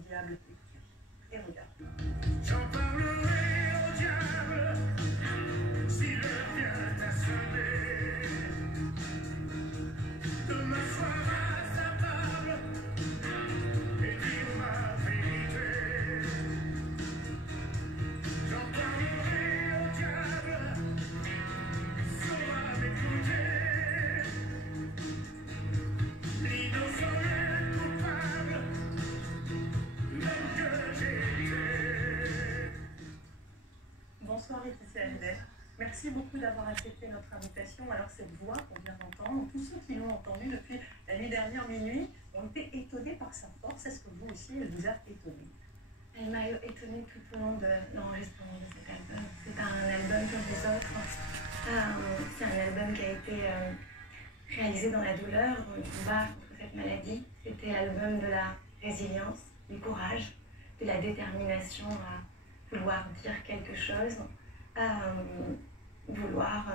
diable est qui. Et regarde. J'en parlerai au diable s'il vient t'assommer. De m'asseoir à sa table et dire ma vérité. J'en parlerai au diable, il saura m'écouter. L'innocent est coupable, l'homme que j'ai été. Bonsoir Laetitia Hallyday. Merci beaucoup d'avoir accepté notre invitation. Alors cette voix qu'on vient d'entendre, tous ceux qui l'ont entendue depuis la nuit dernière minuit ont été étonnés par sa force. Est-ce que vous aussi, elle vous a étonné? Elle m'a étonnée tout au long de l'enregistrement de cet album. C'est un album comme les autres. C'est un album qui a été réalisé dans la douleur, dans le combat contre cette maladie. C'était l'album de la résilience, du courage, de la détermination à vouloir dire quelque chose, à vouloir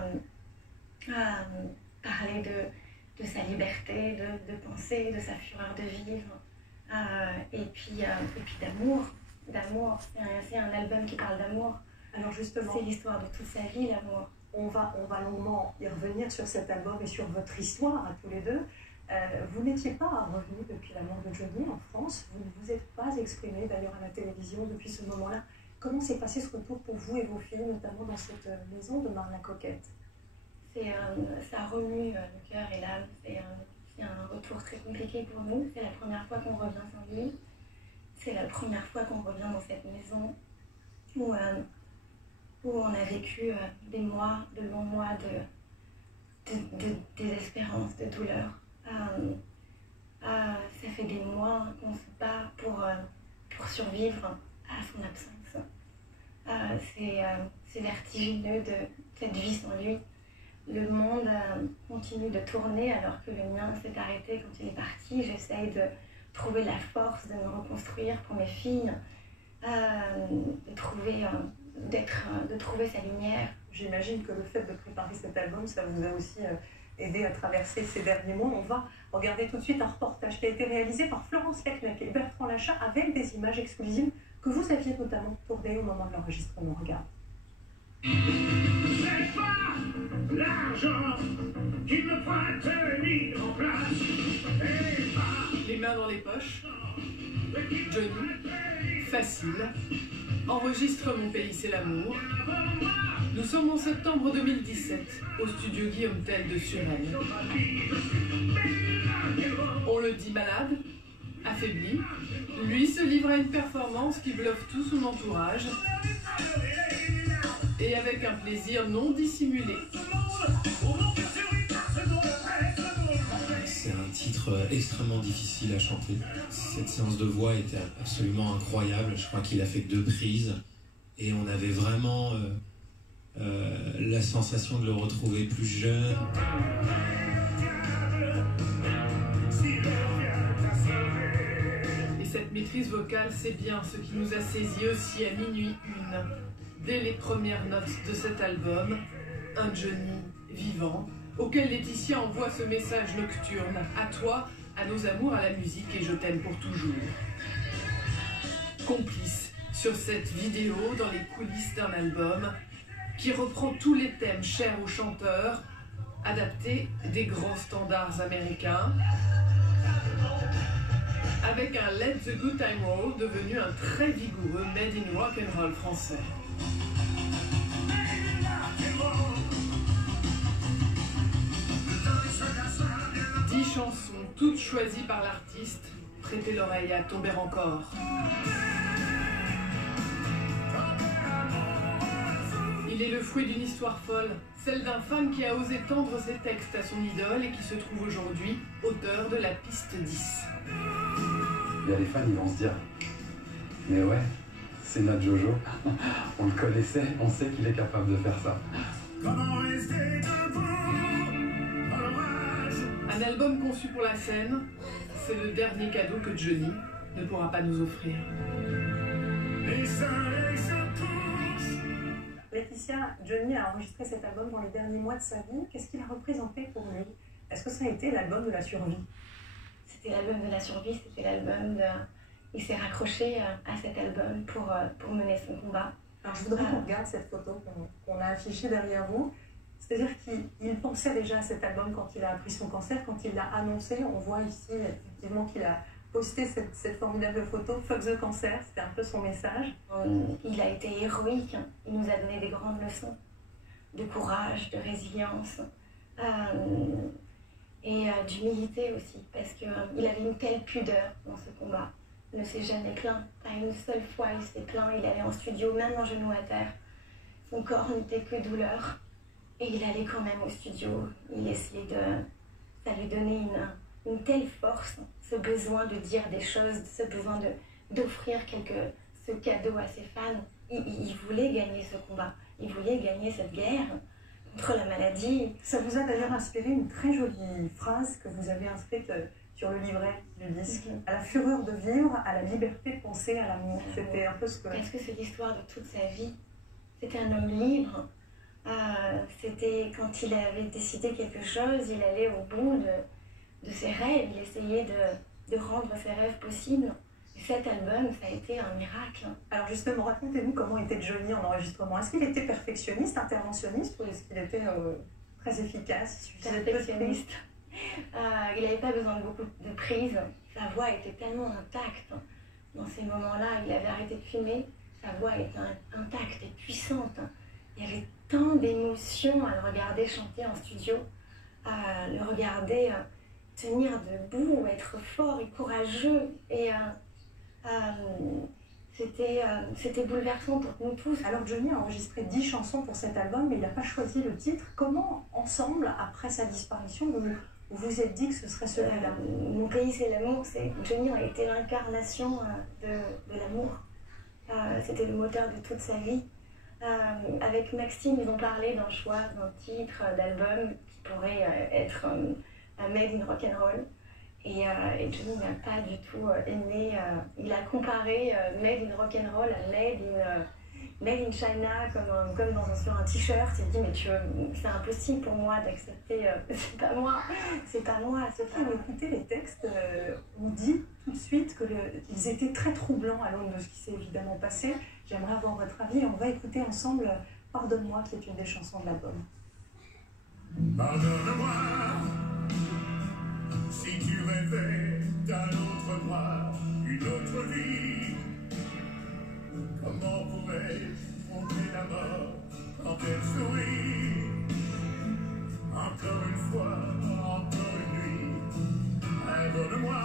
parler de sa liberté, de penser, de sa fureur de vivre, et puis d'amour. C'est un album qui parle d'amour. Alors justement, C'est l'histoire de toute sa vie, l'amour. on va longuement y revenir sur cet album et sur votre histoire à tous les deux. Vous n'étiez pas revenu depuis la mort de Johnny en France. Vous ne vous êtes pas exprimé d'ailleurs à la télévision depuis ce moment-là. Comment s'est passé ce retour pour vous et vos filles, notamment dans cette maison de Marne-la-Coquette? Ça remue le cœur et l'âme. C'est un retour très compliqué pour nous. C'est la première fois qu'on revient sans lui. C'est la première fois qu'on revient dans cette maison où on a vécu des mois, de longs mois de désespérance, de douleur. Ça fait des mois qu'on se bat pour survivre à son absence. C'est vertigineux de cette vie sans lui. Le monde continue de tourner alors que le mien s'est arrêté quand il est parti. J'essaye de trouver la force de me reconstruire pour mes filles, de trouver sa lumière. J'imagine que le fait de préparer cet album, ça vous a aussi aidé à traverser ces derniers mois. On va regarder tout de suite un reportage qui a été réalisé par Florence Leclerc et Bertrand Lachat avec des images exclusives que vous aviez notamment tournées au moment de l'enregistrement. Regarde. C'est pas l'argent qui me fera tenir en place. C'est pas Les mains dans les poches. Johnny, facile. Enregistre Mon pays, c'est l'amour. Nous sommes en septembre 2017, au studio Guillaume Tell de Suresnes. On le dit malade, affaibli. Lui se livre à une performance qui bluffe tout son entourage. Et avec un plaisir non dissimulé. C'est un titre extrêmement difficile à chanter. Cette séance de voix était absolument incroyable. Je crois qu'il a fait que 2 prises. Et on avait vraiment la sensation de le retrouver plus jeune. Et cette maîtrise vocale, c'est bien ce qui nous a saisis aussi à minuit 1. Dès les premières notes de cet album, un Johnny vivant, auquel Laetitia envoie ce message nocturne. À toi, à nos amours, à la musique et je t'aime pour toujours. Complice sur cette vidéo dans les coulisses d'un album qui reprend tous les thèmes chers aux chanteurs, adaptés des grands standards américains, avec un Let the Good Time Roll devenu un très vigoureux Made in Rock and Roll français. 10 chansons, toutes choisies par l'artiste. Prêtez l'oreille à Tomber encore. Il est le fruit d'une histoire folle, celle d'un fan qui a osé tendre ses textes à son idole et qui se trouve aujourd'hui auteur de la piste 10. Il y a des fans, ils vont se dire, mais ouais, c'est notre Jojo, on le connaissait, on sait qu'il est capable de faire ça. comment rester debout dans l'orage. Un album conçu pour la scène, c'est le dernier cadeau que Johnny ne pourra pas nous offrir. Les soleils se couchent. Laetitia, Johnny a enregistré cet album dans les derniers mois de sa vie. Qu'est-ce qu'il a représenté pour lui? Est-ce que ça a été l'album de la survie? C'était l'album de la survie, c'était l'album il s'est raccroché à cet album pour mener son combat. Alors je voudrais qu'on regarde cette photo qu'on a affichée derrière vous. C'est-à-dire qu'il pensait déjà à cet album quand il a appris son cancer, quand il l'a annoncé. On voit ici effectivement qu'il a posté cette formidable photo, Fuck the Cancer, c'était un peu son message. Il a été héroïque, il nous a donné des grandes leçons de courage, de résilience et d'humilité aussi, parce qu'il avait une telle pudeur dans ce combat. Il ne s'est jamais plaint, pas une seule fois il s'est plaint, il allait en studio, même en genou à terre. Son corps n'était que douleur. Et il allait quand même au studio, il essayait ça lui donnait une telle force, ce besoin de dire des choses, ce besoin d'offrir ce cadeau à ses fans. Il voulait gagner ce combat, il voulait gagner cette guerre contre la maladie. Ça vous a d'ailleurs inspiré une très jolie phrase que vous avez inscrite sur le livret du disque. À la fureur de vivre, à la liberté de penser, à l'amour. C'était un peu ce que... Parce que c'est l'histoire de toute sa vie. C'était un homme libre. C'était quand il avait décidé quelque chose, il allait au bout de ses rêves, il essayait de rendre ses rêves possibles. Et cet album, ça a été un miracle. Alors justement, racontez-nous comment était Johnny en enregistrement. Est-ce qu'il était perfectionniste, interventionniste, ou est-ce qu'il était très efficace? Perfectionniste. Il n'avait pas besoin de beaucoup de prises. Sa voix était tellement intacte. Dans ces moments-là, il avait arrêté de fumer. Sa voix était intacte et puissante. Il y avait tant d'émotions à le regarder chanter en studio, à le regarder tenir debout, être fort et courageux. Et c'était bouleversant pour nous tous. Alors Johnny a enregistré 10 chansons pour cet album, mais il n'a pas choisi le titre. Comment, ensemble, après sa disparition, vous vous êtes dit que ce serait celui-là? Mon pays, c'est l'amour. Johnny a été l'incarnation de l'amour. C'était le moteur de toute sa vie. Avec Maxime, ils ont parlé d'un choix d'un titre d'album qui pourrait être Made in Rock'n'Roll. Et Johnny n'a pas du tout aimé. Il a comparé Made in Rock'n'Roll à Made in China, comme sur un t-shirt. Il dit, mais c'est impossible pour moi d'accepter. C'est pas moi, c'est pas moi. Quand vous écoutez les textes, on dit tout de suite qu'ils étaient très troublants à l'aune de ce qui s'est évidemment passé. J'aimerais avoir votre avis. On va écouter ensemble Pardonne-moi, qui est une des chansons de l'album. Pardonne-moi si tu rêvais d'un autre moi, une autre vie. Comment pourrais-je tromper la mort quand elle sourit? Encore une fois, encore une nuit. Pardonne-moi.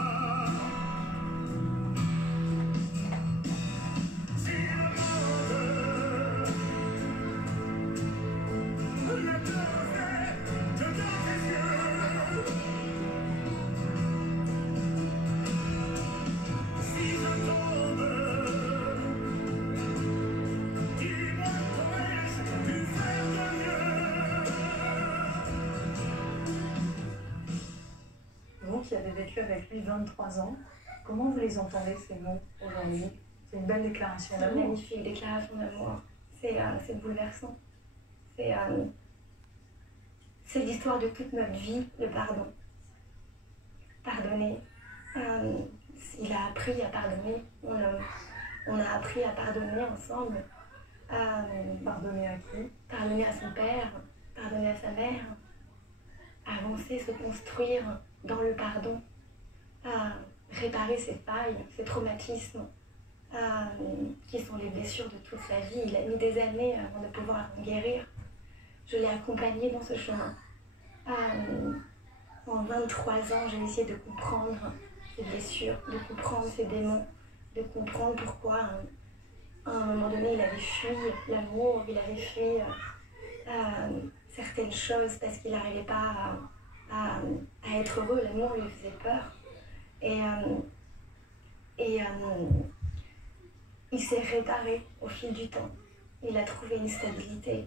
Qui avez vécu avec lui 23 ans, comment vous les entendez ces mots aujourd'hui? C'est une belle déclaration d'amour. C'est une magnifique déclaration d'amour. C'est bouleversant. C'est l'histoire de toute notre vie, le pardon. Pardonner. Il a appris à pardonner. On a appris à pardonner ensemble. Pardonner à qui? Pardonner à son père, pardonner à sa mère. Avancer, se construire dans le pardon, réparer ses failles, ses traumatismes, qui sont les blessures de toute sa vie. Il a mis des années avant de pouvoir en guérir. Je l'ai accompagné dans ce chemin. En 23 ans, j'ai essayé de comprendre ses blessures, de comprendre ses démons, de comprendre pourquoi, à un moment donné, il avait fui l'amour, il avait fui certaines choses parce qu'il n'arrivait pas à être heureux. L'amour lui faisait peur. Et il s'est réparé au fil du temps. Il a trouvé une stabilité.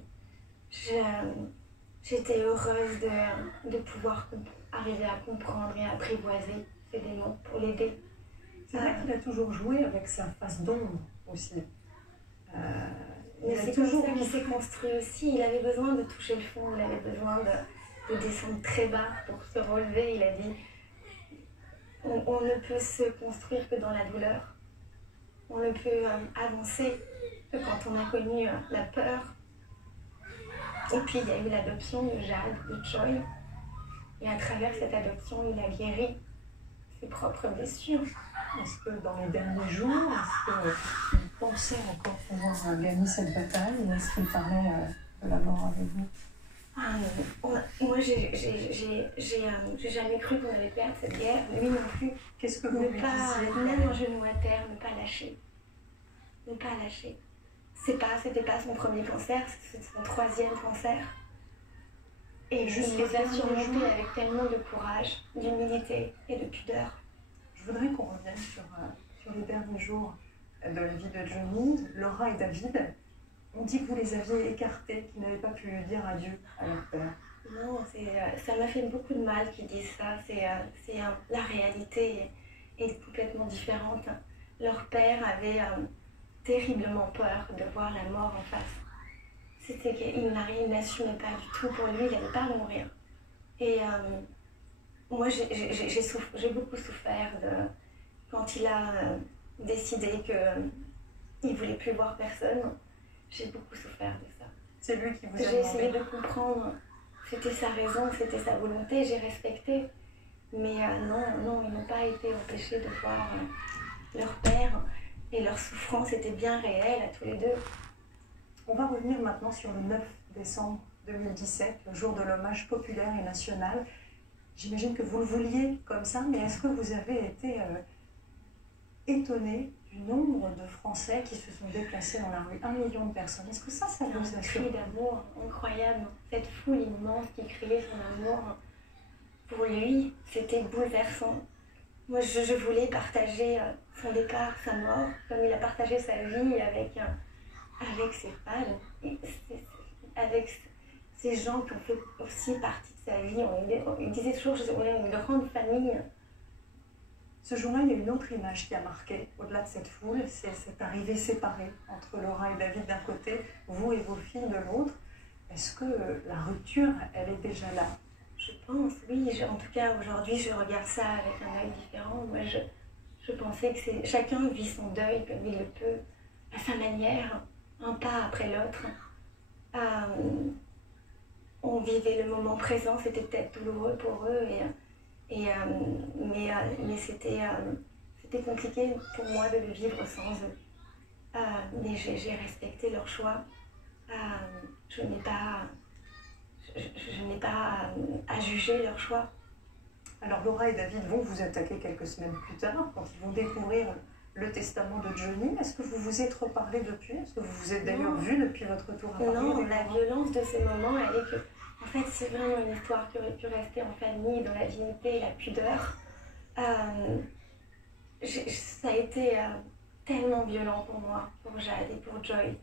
J'étais heureuse de pouvoir arriver à comprendre et à apprivoiser ces démons pour l'aider. C'est vrai qu'il a toujours joué avec sa face d'ombre aussi. Mais c'est comme ça qu'il s'est construit aussi. Il avait besoin de toucher le fond, il avait besoin de descendre très bas pour se relever. Il a dit on ne peut se construire que dans la douleur. on ne peut avancer que quand on a connu la peur. Et puis il y a eu l'adoption de Jade, de Joy. Et à travers cette adoption, il a guéri ses propres blessures. Est-ce que dans les derniers jours, est-ce qu'il pensait encore pouvoir gagner cette bataille? Est-ce qu'il parlait de la mort avec vous? Moi, j'ai jamais cru qu'on allait perdre cette guerre. Lui non plus. Qu'est-ce que vous lui disiez? Mettre un genou à terre, ne pas lâcher. Ne pas lâcher. C'était pas son premier cancer, c'est son 3e cancer. Et il les a surmontés avec tellement de courage, d'humilité et de pudeur. Je voudrais qu'on revienne sur les derniers jours de la vie de Johnny. Laura et David, on dit que vous les aviez écartés, qu'ils n'avaient pas pu dire adieu à leur père. Non, ça m'a fait beaucoup de mal qu'ils disent ça. La réalité est complètement différente. Leur père avait terriblement peur de voir la mort en face. C'était qu'il n'assumait pas du tout. Pour lui, il n'allait pas mourir. Et moi, j'ai beaucoup souffert quand il a décidé qu'il ne voulait plus voir personne. J'ai beaucoup souffert de ça. C'est lui qui vous a J'ai essayé de comprendre. C'était sa raison, c'était sa volonté, j'ai respecté. Mais non, ils n'ont pas été empêchés de voir leur père. Et leur souffrance était bien réelle à tous les deux. On va revenir maintenant sur le 9 décembre 2017, le jour de l'hommage populaire et national. J'imagine que vous le vouliez comme ça, mais est-ce que vous avez été étonné du nombre de Français qui se sont déplacés dans la rue? 1 million de personnes. Est-ce que ça vous a cri d'amour incroyable. Cette foule immense qui criait son amour, pour lui, c'était bouleversant. Moi, je voulais partager son départ, sa mort, comme il a partagé sa vie avec ses fans, avec ces gens qui ont fait aussi partie de sa vie. Il disait toujours, on est une grande famille. Ce jour-là, il y a une autre image qui a marqué, au-delà de cette foule, c'est cette arrivée séparée entre Laura et David d'un côté, vous et vos filles de l'autre. Est-ce que la rupture, elle est déjà là? Je pense, oui. En tout cas, aujourd'hui, je regarde ça avec un œil différent. Moi, je pensais que chacun vit son deuil comme il le peut, à sa manière, un pas après l'autre. On vivait le moment présent, c'était peut-être douloureux pour eux, mais c'était compliqué pour moi de le vivre sans eux. Mais j'ai respecté leur choix. Je n'ai pas à juger leur choix. Alors Laura et David vont vous attaquer quelques semaines plus tard, quand ils vont découvrir le testament de Johnny. Est-ce que vous vous êtes reparlé depuis? Est-ce que vous vous êtes d'ailleurs vu depuis votre retour à Paris? Non, la violence de ces moments, elle est que, en fait, c'est vraiment une histoire qui aurait pu rester en famille, dans la dignité et la pudeur. Ça a été tellement violent pour moi, pour Jade et pour Joy.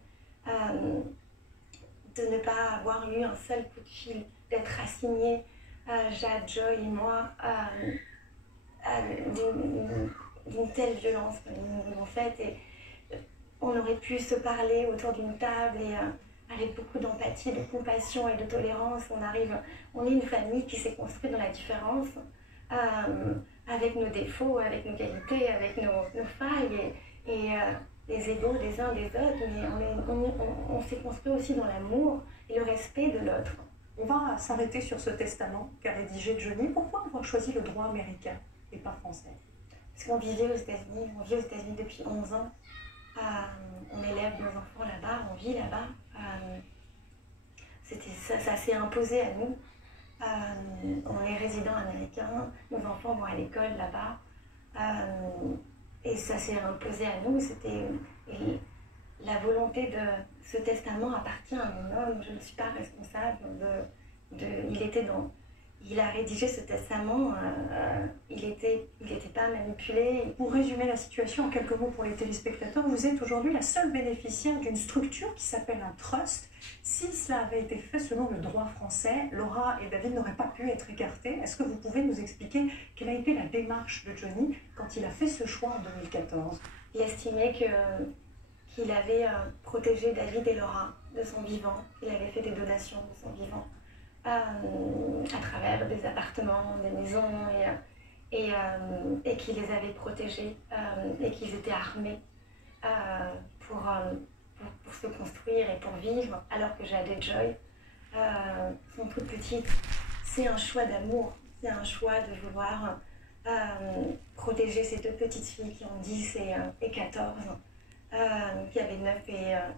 De ne pas avoir eu un seul coup de fil, d'être assignés, Jade, Joy et moi, d'une telle violence qu'ils nous ont faite. Et on aurait pu se parler autour d'une table et avec beaucoup d'empathie, de compassion et de tolérance. On est une famille qui s'est construite dans la différence, avec nos défauts, avec nos qualités, avec nos failles et les égos des uns des autres, mais on s'est construit aussi dans l'amour et le respect de l'autre. On va s'arrêter sur ce testament qu'a rédigé Johnny. Pourquoi avoir choisi le droit américain et pas français? Parce qu'on vit aux États-Unis depuis 11 ans. On élève nos enfants là-bas, on vit là-bas. Ça s'est imposé à nous. On est résidents américains, nos enfants vont à l'école là-bas. Et ça s'est imposé à nous. La volonté de ce testament appartient à mon homme. Je ne suis pas responsable il a rédigé ce testament, il n'était pas manipulé. Pour résumer la situation en quelques mots pour les téléspectateurs, vous êtes aujourd'hui la seule bénéficiaire d'une structure qui s'appelle un trust. Si cela avait été fait selon le droit français, Laura et David n'auraient pas pu être écartés. Est-ce que vous pouvez nous expliquer quelle a été la démarche de Johnny quand il a fait ce choix en 2014? Il estimait qu'il avait protégé David et Laura de son vivant. Il avait fait des donations de son vivant. À travers des appartements, des maisons, et qu'il les avait protégés et qu'ils étaient armés. pour se construire et pour vivre, alors que Jade et Joy sont toutes petites. C'est un choix d'amour, c'est un choix de vouloir protéger ces deux petites filles qui ont 10 et 14, qui avaient 9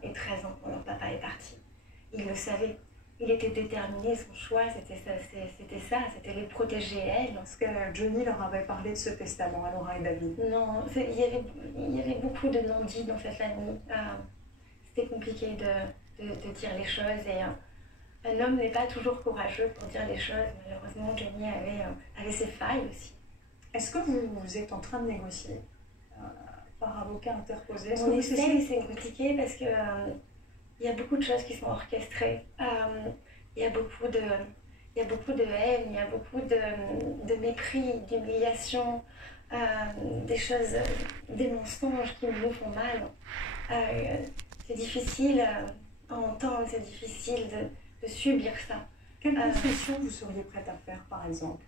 et 13 ans quand leur papa est parti. Il le savait, il était déterminé, son choix c'était ça, c'était les protéger elles. Parce que Johnny leur avait parlé de ce testament à Laura et David. Non, il y avait beaucoup de non-dits dans cette famille. C'était compliqué de dire les choses et un homme n'est pas toujours courageux pour dire les choses. Malheureusement, Johnny avait ses failles aussi. Est-ce que vous êtes en train de négocier par avocat interposé? On essaie, c'est compliqué parce que il y a beaucoup de choses qui sont orchestrées. Il y a beaucoup de haine, il y a beaucoup de mépris, d'humiliation, des choses, des mensonges qui nous font mal. C'est difficile à entendre, c'est difficile de subir ça. Quelle concession vous seriez prête à faire, par exemple?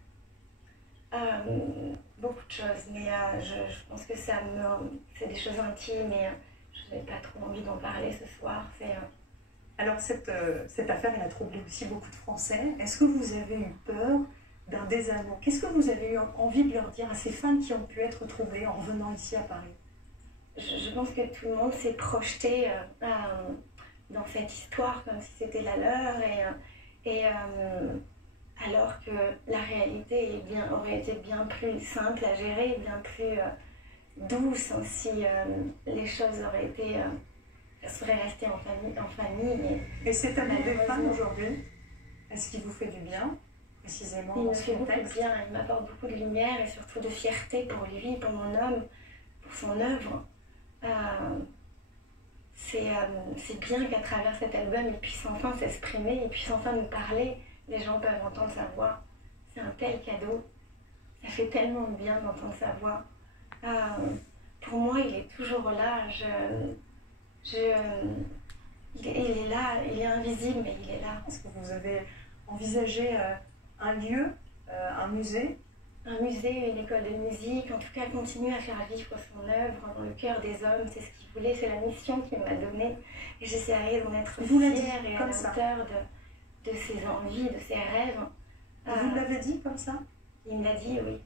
Beaucoup de choses, mais je pense que c'est des choses intimes et je n'ai pas trop envie d'en parler ce soir. Alors cette affaire, elle a troublé aussi beaucoup de Français. Est-ce que vous avez eu peur d'un désamour? Qu'est-ce que vous avez eu envie de leur dire à ces femmes qui ont pu être troublées en revenant ici à Paris? Je pense que tout le monde s'est projeté dans cette histoire comme si c'était la leur alors que la réalité aurait été bien plus simple à gérer, bien plus douce si les choses seraient restées en famille. Et cet amour des femmes aujourd'hui, est-ce qu'il vous fait du bien, précisément il dans me ce fait beaucoup contexte? de bien, il m'apporte beaucoup de lumière et surtout de fierté pour lui, pour mon homme, pour son œuvre. C'est bien qu'à travers cet album, il puisse enfin s'exprimer, il puisse enfin nous parler. Les gens peuvent entendre sa voix. C'est un tel cadeau. Ça fait tellement de bien d'entendre sa voix. Pour moi, il est toujours là. Il est là, il est invisible, mais il est là. Est-ce que vous avez envisagé un lieu, un musée? Un musée, une école de musique, en tout cas continuer à faire vivre son œuvre dans le cœur des hommes, c'est ce qu'il voulait, c'est la mission qu'il m'a donnée. Et j'essaierai d'en être fière et à la hauteur de ses envies, de ses rêves. Vous l'avez dit comme ça? Il me l'a dit, oui.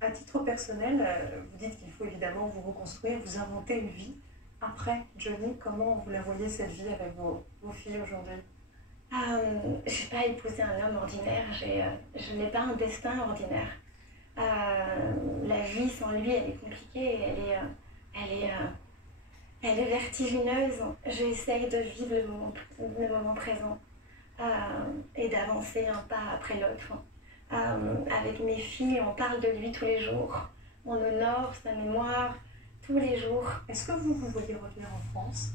À titre personnel, vous dites qu'il faut évidemment vous reconstruire, vous inventer une vie. Après, Johnny, comment vous la voyez cette vie avec vos filles aujourd'hui? Je n'ai pas épousé un homme ordinaire, je n'ai pas un destin ordinaire. La vie sans lui, elle est compliquée, elle est vertigineuse. J'essaye de vivre le moment présent et d'avancer un pas après l'autre. Avec mes filles, on parle de lui tous les jours. On honore sa mémoire tous les jours. Est-ce que vous voyez revenir en France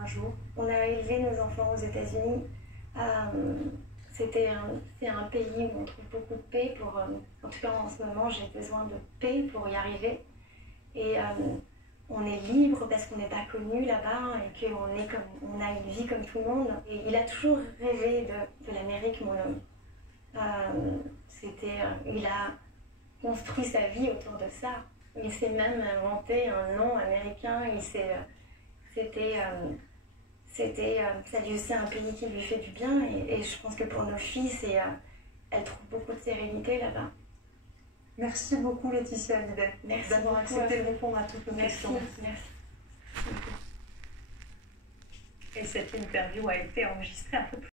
un jour? On a élevé nos enfants aux États-Unis. C'est un pays où on trouve beaucoup de paix. En tout cas, en ce moment, j'ai besoin de paix pour y arriver. Et on est libre parce qu'on n'est pas connu là-bas et qu'on a une vie comme tout le monde. Et il a toujours rêvé de l'Amérique, mon homme. Il a construit sa vie autour de ça. Il s'est même inventé un nom américain. C'est un pays qui lui fait du bien et je pense que pour nos filles, elles trouvent beaucoup de sérénité là-bas. Merci beaucoup Laetitia Hallyday d'avoir accepté de répondre à toutes nos questions. Merci. Et cette interview a été enregistrée un peu plus